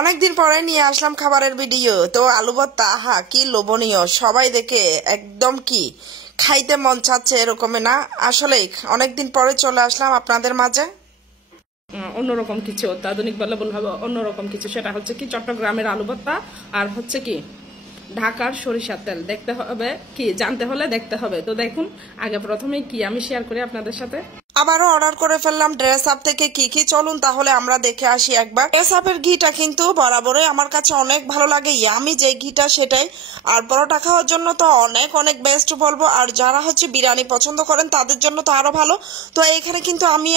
অনেকদিন পরে নিয়ে আসলাম খাবারের ভিডিও। তো আলু ভর্তা, আহা কি লোভনীয়, সবাই দেখে একদম কি খাইতে মন চাচ্ছে এরকম না। আসলে অনেকদিন পরে চলে আসলাম আপনাদের মাঝে। অন্যরকম কিছু, অত্যাধুনিক বলে বলবো অন্যরকম কিছু, সেটা হচ্ছে কি চট্টগ্রামের আলু ভর্তা আর হচ্ছে কি ঢাকার সরিষার তেল। দেখতে হবে কি, জানতে হলে দেখতে হবে। তো দেখুন, আগে প্রথমেই কি আমি শেয়ার করি আপনাদের সাথে। আবারও অর্ডার করে ফেললাম ড্রেস আপ থেকে কি কি, চলুন তাহলে আমরা দেখে আসি একবার। ড্রেস আপের ঘিটা কিন্তু বরাবরই আমার কাছে অনেক ভালো লাগে, আমি যে ঘিটা সেটাই। আর পরোটা খাওয়ার জন্য তো অনেক অনেক বেস্ট বলবো, আর যারা হচ্ছে বিরিয়ানি পছন্দ করেন তাদের জন্য তো আরো ভালো। তো এখানে কিন্তু আমি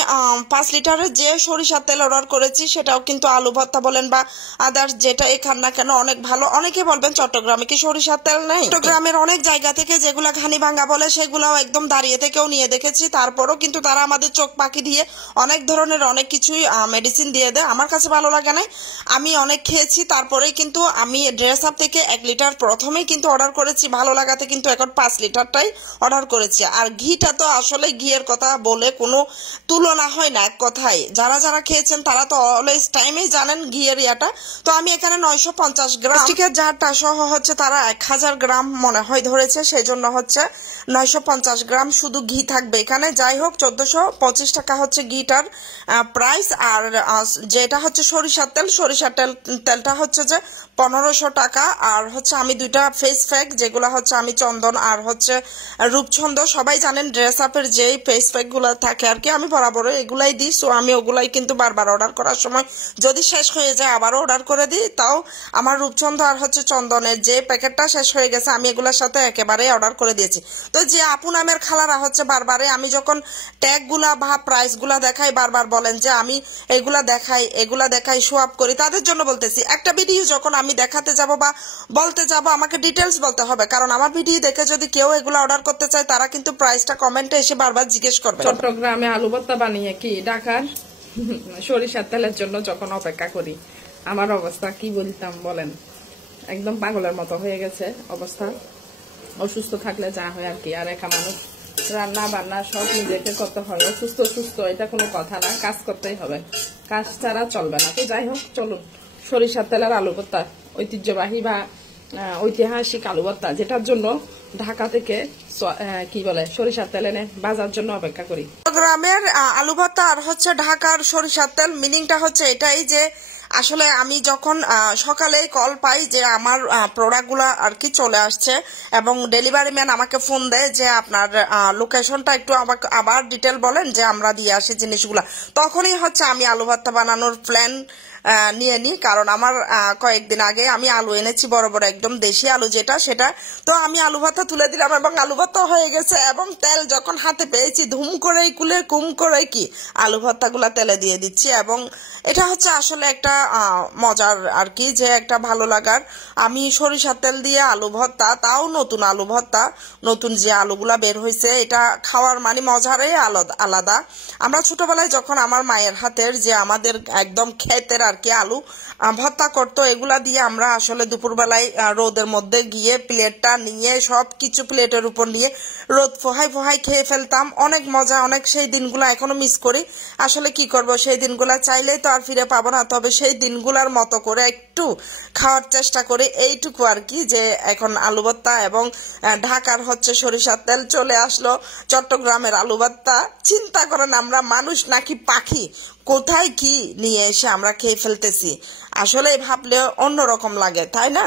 5 লিটারের যে সরিষার তেল অর্ডার করেছি, সেটাও কিন্তু আলু ভর্তা বলেন বা আদার্স যেটা খান না কেন অনেক ভালো। অনেকে বলবেন চট্টগ্রামে কি সরিষার তেল নেই? চট্টগ্রামের অনেক জায়গা থেকে যেগুলা ঘানি ভাঙ্গা বলে সেগুলাও একদম দাঁড়িয়ে থেকেও নিয়ে দেখেছি, তারপরও কিন্তু তারা আমাদের চোখ পাখি দিয়ে অনেক ধরনের অনেক কিছুই মেডিসিন দিয়ে দেয়। আমার কাছে ভালো লাগে না, আমি অনেক খেয়েছি, তারপরেই কিন্তু আমি ড্রেস আপ থেকে 1 লিটার প্রথমেই কিন্তু অর্ডার করেছি। ভালো লাগাতে কিন্তু এখন 5 লিটারটাই অর্ডার করেছি। আর ঘিটা তো আসলে ঘিয়ের কথা বলে কোনো তুলনা হয় না এক কথায়। যারা যারা খেয়েছেন তারা তো অলওয়েজ টাইমেই জানেন ঘিয়ের ইয়াটা। তো আমি এখানে 950 গ্রাম স্টিকের জারটা সহ হচ্ছে তারা 1000 গ্রাম মনে হয় ধরেছে, সেই জন্য হচ্ছে 950 গ্রাম শুধু ঘি থাকবে এখানে। যাই হোক, 1425 টাকা হচ্ছে ঘিটার প্রাইস। আর যেটা হচ্ছে সরিষার তেলটা হচ্ছে যে 1500 টাকা। আর হচ্ছে আমি 2টা ফেস প্যাক, যেগুলো হচ্ছে আমি চন্দন আর হচ্ছে রূপছন্দ, সবাই জানেন ড্রেস আপের যেই ফেস প্যাক গুলো থাকে আর কি, আমি বরাবর এগুলাই দিই। সো আমি ওগুলাই কিন্তু বারবার অর্ডার করার সময় যদি শেষ হয়ে যায় আবারও অর্ডার করে দিই। তাও আমার রূপছন্দ আর হচ্ছে চন্দনের যে প্যাকেটটা শেষ হয়ে গেছে, আমি এগুলোর সাথে একেবারে অর্ডার করে দিয়েছি। তো যে আপু নামের খালারা হচ্ছে বারবারে আমি যখন ট্যাগ গুলা বা প্রাইস গুলা দেখাই, বারবার বলেন যে আমি এগুলা দেখাই শো আপ করি। তাদের জন্য বলতেছি, একটা ভিডিও যখন আমি দেখাতে যাব বা বলতে যাব, আমাকে ডিটেলস বলতে হবে, কারণ আমার ভিডিও দেখে যদি কেউ এগুলা অর্ডার করতে চায় তারা কিন্তু প্রাইসটা কমেন্টে এসে বারবার জিজ্ঞেস করবে। চট্টগ্রামে আলু ভর্তা বানিয়ে কি ঢাকার সরিষার তেলের জন্য যখন অপেক্ষা করি, আমার অবস্থা কি বলতাম বলেন, একদম পাগলের মতো হয়ে গেছে অবস্থা। অসুস্থ থাকলে যা হয় আর কি, আর একা মানুষ, রান্না বান্না সব নিজেকে করতে হয়। অসুস্থ এটা কোনো কথা না, কাজ করতেই হবে, কাজ ছাড়া চলবে না। তো যাই হোক, চলুন সরিষার তেলের আলু ভর্তা, ঐতিহ্যবাহী বা ঐতিহাসিক আলু ভর্তা, যেটার জন্য ঢাকা থেকে কি বলে সরিষার তেল এনে বাজার জন্য অপেক্ষা করি। গ্রামের আলু ভর্তা আর হচ্ছে ঢাকার সরিষার তেল, মিনিংটা হচ্ছে এটাই যে আসলে আমি যখন সকালে কল পাই যে আমার প্রোডাক্টগুলো আর কি চলে আসছে, এবং ডেলিভারি ম্যান আমাকে ফোন দেয় যে আপনার লোকেশনটা একটু আমাকে আবার ডিটেল বলেন যে আমরা দিয়ে আসি জিনিসগুলা, তখনই হচ্ছে আমি আলু ভর্তা বানানোর প্ল্যান নিয়ে নিই। কারণ আমার কয়েকদিন আগে আমি আলু এনেছি, বড় বড় একদম দেশি আলু যেটা সেটা। তো আমি আলু ভর্তা তুলে দিলাম এবং আলু ভর্তা হয়ে গেছে, এবং তেল যখন হাতে পেয়েছি ধুম করেই কুম করে কি আলু ভর্তাগুলা তেলে দিয়ে দিচ্ছি। এবং এটা হচ্ছে আসলে একটা মজার আর কি, যে একটা ভালো লাগার। আমি সরিষার তেল দিয়ে আলু ভর্তা, তাও নতুন আলু ভর্তা, নতুন যে আলুগুলা বের হয়েছে, এটা খাওয়ার মানে মজারই আলাদা। আমরা ছোটবেলায় যখন আমার মায়ের হাতের যে আমাদের একদম ক্ষেতের আর কি আলু ভর্তা করতো, এগুলা দিয়ে আমরা আসলে দুপুরবেলায় রোদের মধ্যে গিয়ে প্লেটটা নিয়ে সব কিছু প্লেটের উপর নিয়ে রোদ ফোহাই খেয়ে ফেলতাম। অনেক মজা, অনেক সেই দিনগুলা এখনো মিস করি। আসলে কি করব, সেই দিনগুলা চাইলেই তো আর ফিরে পাবো না, তবে সেই দিনগুলার মতো করে একটু খাওয়ার চেষ্টা করি, এইটুকু আর কি। যে এখন আলু ভর্তা এবং ঢাকার হচ্ছে সরিষার তেল চলে আসলো, চট্টগ্রামের আলু ভর্তা। চিন্তা করেন আমরা মানুষ নাকি পাখি, কোথায় কি নিয়ে এসে আমরা খেয়ে ফেলতেছি। আসলে ভাবলে অন্যরকম লাগে, তাই না?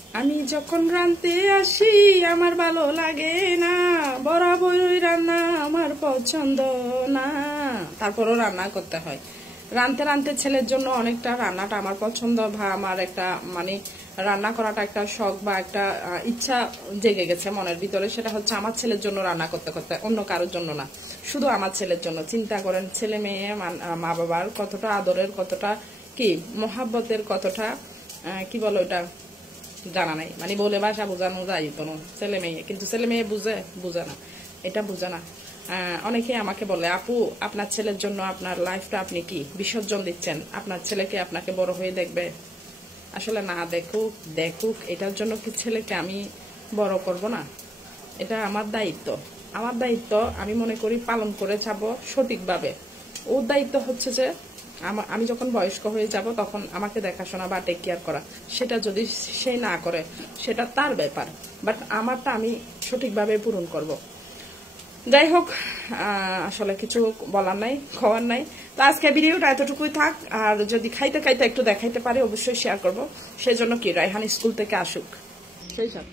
আমি যখন রাঁধতে আসি আমার ভালো লাগে না, বরাবর রান্না আমার পছন্দ না, তারপরও রান্না করতে হয়। রাঁধতে ছেলের জন্য অনেকটা রান্নাটা আমার পছন্দ, বা আমার একটা মানে রান্না করাটা একটা শখ বা একটা ইচ্ছা জেগে গেছে মনের ভিতরে। সেটা হচ্ছে আমার ছেলের জন্য রান্না করতে, অন্য কারোর জন্য না, শুধু আমার ছেলের জন্য। চিন্তা করেন, ছেলে মেয়ে মা বাবার কতটা আদরের, কতটা কি মহাব্বতের, কতটা কি বলো ওটা জানা নাই, মানে বলে ভাষা বোঝানো যায় কোনো ছেলে মেয়ে, কিন্তু ছেলে মেয়ে বুঝে না, এটা বুঝে না। অনেকে আমাকে বলে, আপু আপনার ছেলের জন্য আপনার লাইফটা আপনি কি বিসর্জন দিচ্ছেন, আপনার ছেলেকে আপনাকে বড় হয়ে দেখবে? আসলে না, দেখুক এটার জন্য কি ছেলেকে আমি বড় করব না? এটা আমার দায়িত্ব আমি মনে করি পালন করে যাব সঠিকভাবে। ওর দায়িত্ব হচ্ছে যে আমি যখন বয়স্ক হয়ে যাব তখন আমাকে দেখাশোনা বা টেক কেয়ার করা, সেটা যদি সে না করে সেটা তার ব্যাপার, বাট আমারটা আমি সঠিকভাবে পূরণ করব। যাই হোক, আসলে কিছু বলার নাই, খাওয়ার নাই। তো আজকে ভিডিওটা এতটুকুই থাক। আর যদি খাইতে খাইতে একটু দেখাইতে পারি অবশ্যই শেয়ার করব। সেজন্য কি রায়হান স্কুল থেকে আসুক, সেই সাথে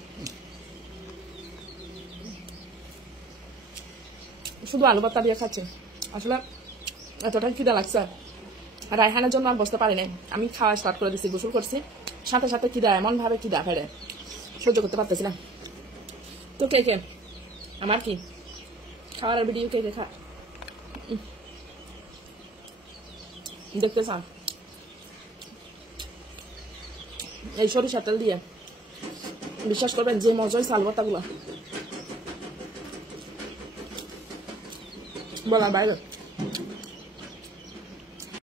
শুধু আলু ভর্তা দিয়ে খাচ্ছে। আসলে এতটাই খিদা লাগছে, রায়হানের জন্য আর বসতে পারি নাই। আমি খাওয়া স্টার্ট করে দিচ্ছি, গোসল করছি, সাথে সাথে খিদা এমন ভাবে খিদা ফেরে সহ্য করতে পারতেছি না। তো কে কে আমার কি খাওয়ার ভিডিও কে কে খা দেখতে চান এই সরিষার তেল দিয়ে, বিশ্বাস করবেন যে মজাই চাল ভর্তাগুলো বলার বাইরে।